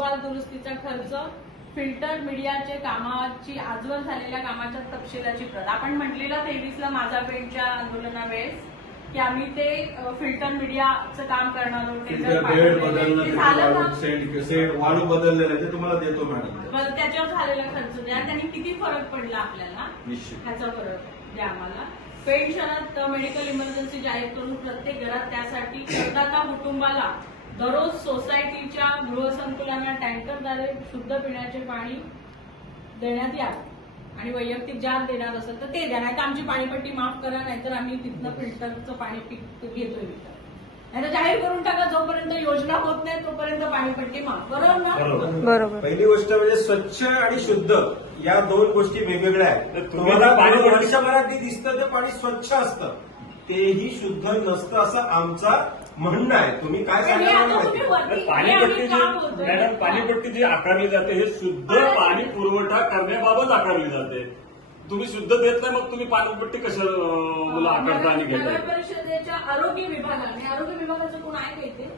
Tubewell दुरुस्तीचा खर्च, filter मीडियाचे कामाची आजवर झालेल्या कामाच्या तपशिलाची प्रत. आपण म्हटलेलं 23ला माझा पेंटच्या आंदोलनावेळेस की आम्ही ते फिल्टर मीडियाचं काम करणार वाळू बदललेलं आहे ते तुम्हाला देतो मॅडम. त्याच्यावर झालेला खर्च द्या, त्यांनी किती फरक पडला आपल्याला निश्चित ह्याचा फरक द्या आम्हाला. पेण शहरात मेडिकल इमर्जन्सी जाहीर करून प्रत्येक घरात त्यासाठी करदाता कुटुंबाला दररोज सोसायटीच्या गृहसंकुलांना टँकरद्वारे शुद्ध पिण्याचे पाणी देण्यात यावं आणि वैयक्तिक जार देणार असेल तर ते द्या, नाही तर आमची पाणीपट्टी माफ करा, नाहीतर आम्ही तिथनं फिल्टरचं पाणी घेतोय विकत. नाहीतर जाहीर करून टाका, जोपर्यंत योजना होत नाही तोपर्यंत पाणीपट्टी माफ. बरोबर ना? बरोबर. पहिली गोष्ट म्हणजे स्वच्छ आणि शुद्ध या दोन गोष्टी वेगवेगळ्या आहेत. तुम्हाला पाणी वर्षभरात दिसतं ते पाणी स्वच्छ असतं, तेही शुद्ध नसतं असं आमचा म्हणणं आहे. तुम्ही काय मॅडम, पाणीपट्टी जी आकारली जाते हे शुद्ध पाणी पुरवठा करण्याबाबत आकारली जाते. तुम्ही शुद्ध देत नाही, मग तुम्ही पाणीपट्टी कशाला आकारता आणि घेता? नगर परिषदेच्या आरोग्य विभागाने, आरोग्य विभागाचं कोण आहे का इथे?